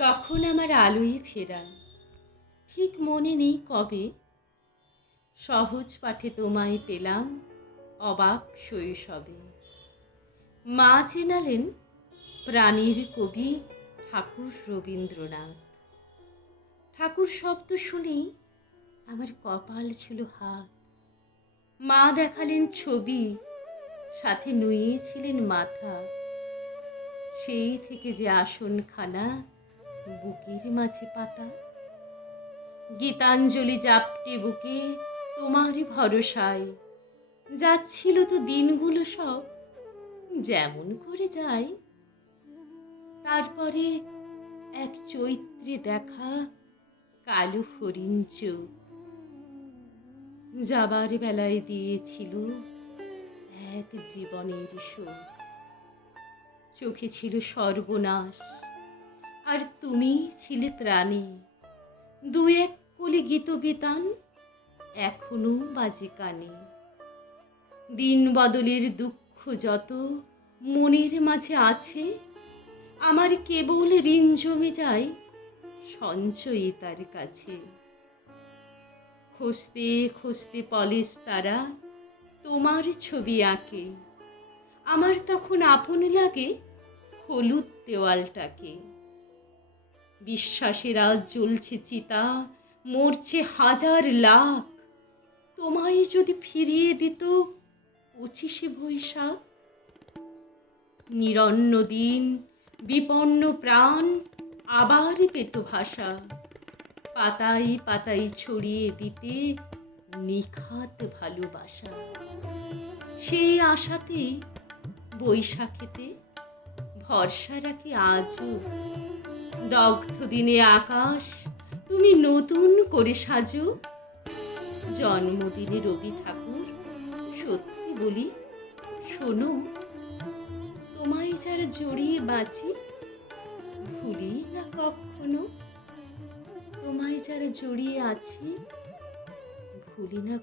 তখন আমার আলোয় ফেরা, ঠিক মনে নেই কবে সহজ পাঠে তোমায় পেলাম অবাক শৈশবে। মা চেনালেন প্রাণীর কবি ঠাকুর রবীন্দ্রনাথ। ঠাকুর শব্দ শুনেই আমার কপাল ছিল হাত। মা দেখালেন ছবি, সাথে নুইয়েছিলেন মাথা। সেই থেকে যে আসনখানা বুকের মাঝে পাতা। গীতাঞ্জলি জাপটে বুকে তোমারই ভরসায় যাচ্ছিল তো দিনগুলো সব যেমন করে যায়। তারপরে এক চৈত্রে দেখা কালো হরিণ চোখ যাবার বেলায় দিয়েছিল এক জীবনের শোক। চোখে ছিল সর্বনাশ আর তুমি ছিলে প্রাণী। দু এক কলি গীত বিতান এখনো বাজে কানে। দিন বদলের দুঃখ যত মনের মাঝে আছে, আমার কেবল ঋণ জমে যায় সঞ্চয়িতার কাছে। খুঁজতে খুঁজতে পলিশ তারা তোমার ছবি আঁকে, আমার তখন আপন লাগে হলুদ দেওয়ালটাকে। বিশ্বাসের আজ জ্বলছে চিতা, মরছে হাজার লাখ। তোমায় যদি ফিরিয়ে দিত 25শে বৈশাখ। নিরন্ন দিন, বিপন্ন প্রাণ আবার পেত ভাষা। পাতায় পাতায় ছড়িয়ে দিতে নিখাত ভালোবাসা। সেই আশাতেই বৈশাখেতে ভরসা রাখি আজও। দগ্ধ দিনে আকাশ তুমি নতুন করে সাজো। জন্মদিনে রবি ঠাকুর সত্যি বলি শোনো, তোমায় যারা জড়িয়ে বাঁচি ভুলি না কখনো। তোমায় যারা জড়িয়ে আছি ভুলি না